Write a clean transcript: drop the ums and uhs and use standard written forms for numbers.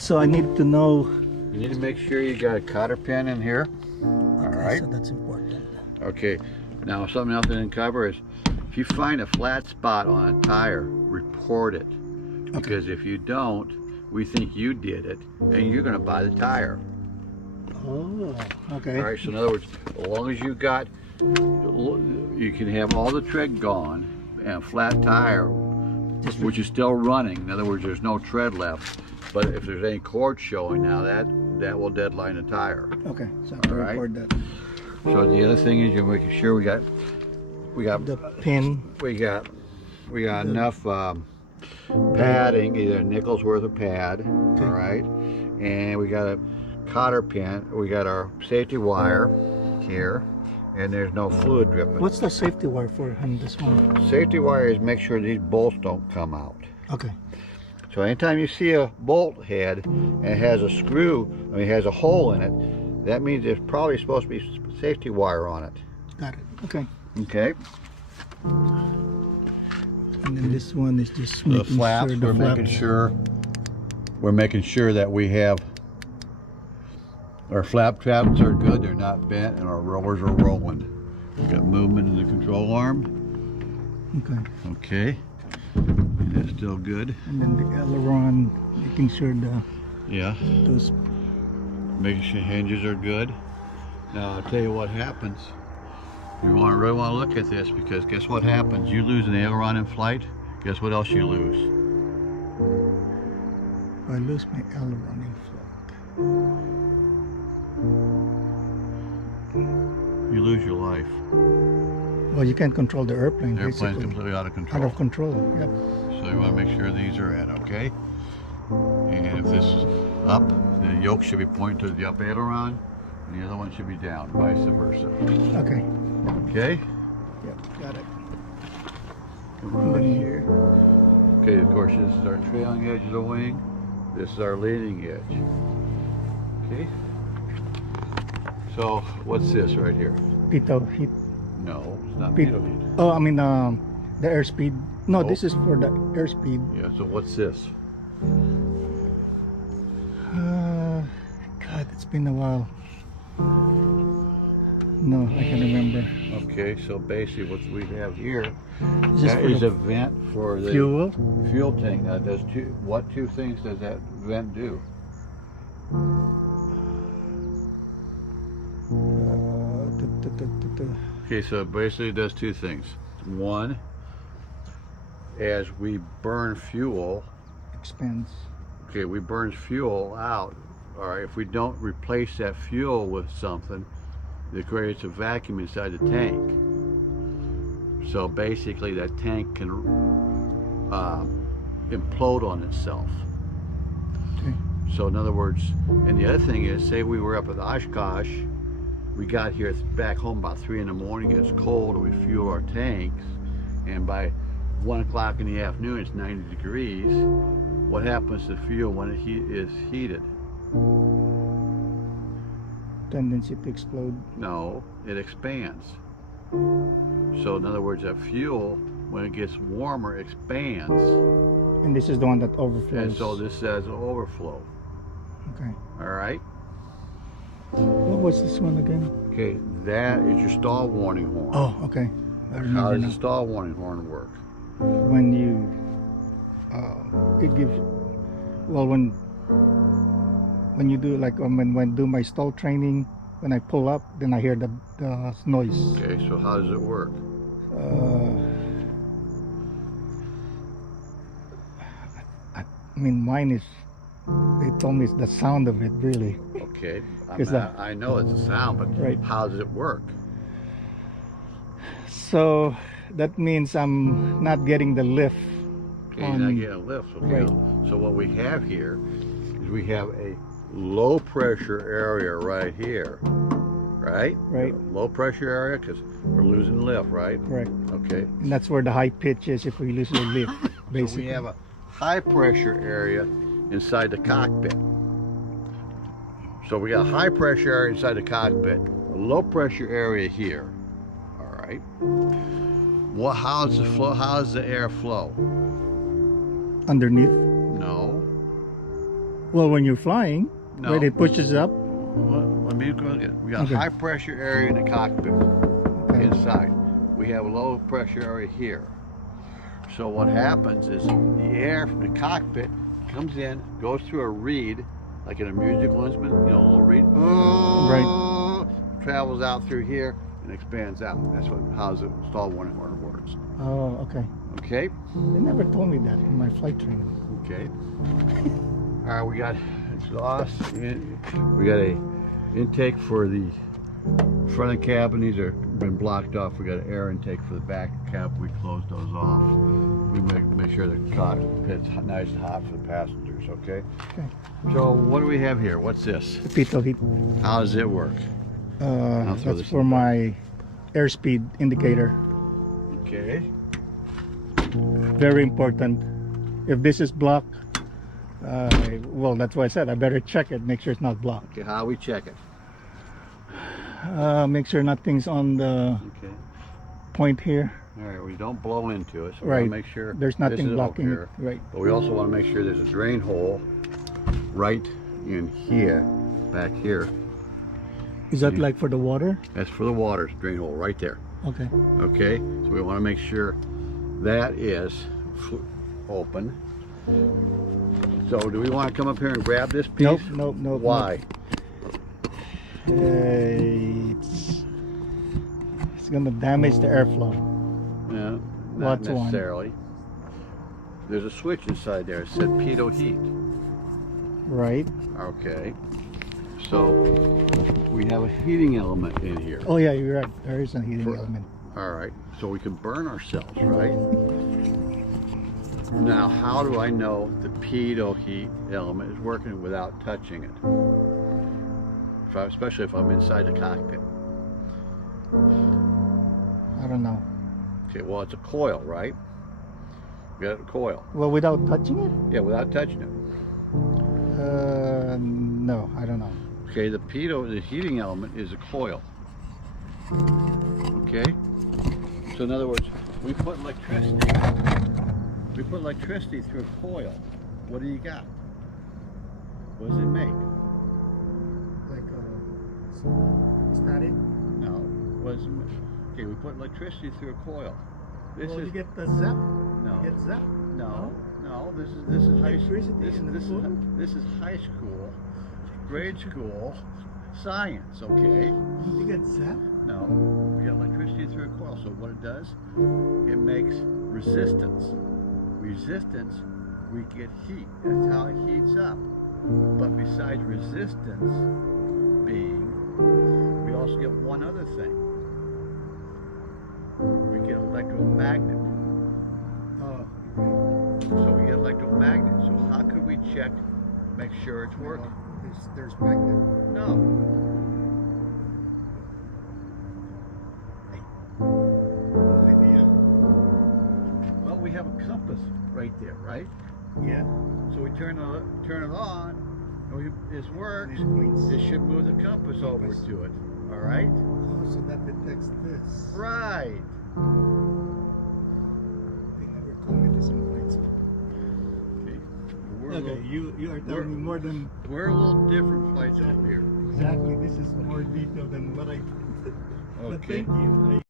So I need to know. You need to make sure you got a cotter pin in here. All right. So that's important. Okay. Now something else I didn't cover is if you find a flat spot on a tire, report it. Because if you don't, we think you did it, and you're going to buy the tire. Oh, okay. All right. So in other words, as long as you got, you can have all the tread gone and a flat tire, which is still running. In other words, there's no tread left. But if there's any cord showing now, that will deadline the tire. Okay. So I'll record that. So the other thing is you're making sure we got the pin. We got enough padding, either a nickel's worth of pad, all right, and we got a cotter pin. We got our safety wire here, and there's no fluid dripping. What's the safety wire for on this one? Safety wire is make sure these bolts don't come out. Okay. So anytime you see a bolt head and it has a screw, I mean, it has a hole in it, that means there's probably supposed to be safety wire on it. Got it. Okay. Okay. And then this one is just The flaps. We're making sure that we have our flap traps are good. They're not bent, and our rollers are rolling. We've got movement in the control arm. Okay. Okay. And that's still good. And then the aileron, making sure those. Making sure hinges are good. Now I'll tell you what happens. You really want to look at this, because guess what happens? You lose an aileron in flight. Guess what else you lose? I lose my aileron in flight. You lose your life. Well, you can't control the airplane. The airplane's basically completely out of control. Out of control. Yep. So you want to make sure these are in, okay? And if this is up, the yoke should be pointing to the up aileron, and the other one should be down, vice versa. Okay. Okay? Yep, got it. Come on here. Okay, of course, this is our trailing edge of the wing. This is our leading edge. Okay? So, what's this right here? Pitot heat. No, it's not pitot heat. Oh, I mean the airspeed. No, this is for the airspeed. Yeah, so what's this? God, it's been a while. No, I can't remember. Okay, so basically what we have here, Is that is a vent for the fuel tank. Now, what two things does that vent do? Okay, so basically it does two things. One, as we burn fuel, expands. okay, we burn fuel out. All right, if we don't replace that fuel with something, it creates a vacuum inside the tank. So basically that tank can implode on itself. Okay. So in other words, and the other thing is, say we were up at Oshkosh, we got here back home about 3 in the morning, it's cold, we fuel our tanks, and by 1 o'clock in the afternoon it's 90 degrees. What happens to fuel when it is heated? Tendency to explode. No, it expands. So in other words, that fuel, when it gets warmer, expands. And this is the one that overflows. And so this says overflow. Okay. All right. What was this one again? Okay, that is your stall warning horn. Oh, okay. I remember How does now. the stall warning horn work? When you, it gives, well, when you do, like when I do my stall training, when I pull up, then I hear the noise. Okay, so how does it work? I mean, mine is, they told me it's the sound of it, really. Okay, I I know it's a sound, but right. How does it work? So that means I'm not getting the lift. Okay, you're not getting a lift. Okay. Right. So what we have here is we have a low pressure area right here, right? Right. Low pressure area because we're losing lift, right? Correct. Okay. And that's where the high pitch is if we lose the lift, So basically. we have a high pressure area inside the cockpit. So we got a high pressure area inside the cockpit, a low pressure area here. All right. Well, how does the flow? How does the air flow? Underneath. No. Well, when you're flying, No. right, it pushes up. Let me go again. We got Okay. a high pressure area in the cockpit Okay. inside. We have a low pressure area here. So what happens is the air from the cockpit comes in, goes through a reed, like in a musical instrument, you know, a little reed. Right. Travels out through here and expands out. That's how the stall warning order works. Oh, okay. Okay? They never told me that in my flight training. Okay. All right, we got exhaust. We got a intake for the front of the cabin. These are been blocked off. We got an air intake for the back cab. We closed those off. We make sure the cockpit's nice and hot for the passengers. Okay. Okay. So what do we have here? What's this? The pitot heat. How does it work? I'll throw That's this for in. my airspeed indicator. Okay. Very important. If this is blocked, well, that's why I said I better check it, make sure it's not blocked. Okay. How do we check it? Make sure nothing's on the Okay. point here. All right. We don't blow into it. So we Right. want to make sure There's this nothing is blocking it. here. Right. But we also want to make sure there's a drain hole right in here, back here. Is that like for the water? That's for the water drain hole right there. Okay. Okay, so we want to make sure that is open. So do we want to come up here and grab this piece? Nope, nope, nope. Why? It's gonna damage the airflow. Yeah, not What's one? necessarily. There's a switch inside there. It said pitot heat. Right. Okay. So we have a heating element in here. Oh yeah, you're right. There is a heating For- element. All right. So we can burn ourselves, right? Now, how do I know the pitot heat element is working without touching it? Especially if I'm inside the cockpit. I don't know. Okay, well, it's a coil, right? We got a coil. Well, without touching it? Yeah, without touching it. No, I don't know. Okay, the heating element is a coil. Okay? So in other words, we put electricity through a coil. What do you got? What does it make? Like static? No. What does it make? Okay, we put electricity through a coil. This Well, is you get the zap. no. You get zap. No, no. This is high Electricity this, in the this, fluid? this is high school, grade school science. Okay. You get zap. No, we get electricity through a coil. So what it does, it makes resistance. Resistance, we get heat. That's how it heats up. But besides resistance being, we also get one other thing. We get electromagnet. Oh. So we get electromagnet. So how could we check, make sure it's working? There's magnet. No. Idea. Well, we have a compass right there, right? Yeah. So we turn it on, and this works. These points. It should move the compass over to it. All right? Oh, so that detects this. Right. They never told me this in flight school. Okay. We're a Okay, little, you are telling me more than we're a little different flight school here. exactly. This is more detailed than what I. But Okay. thank you.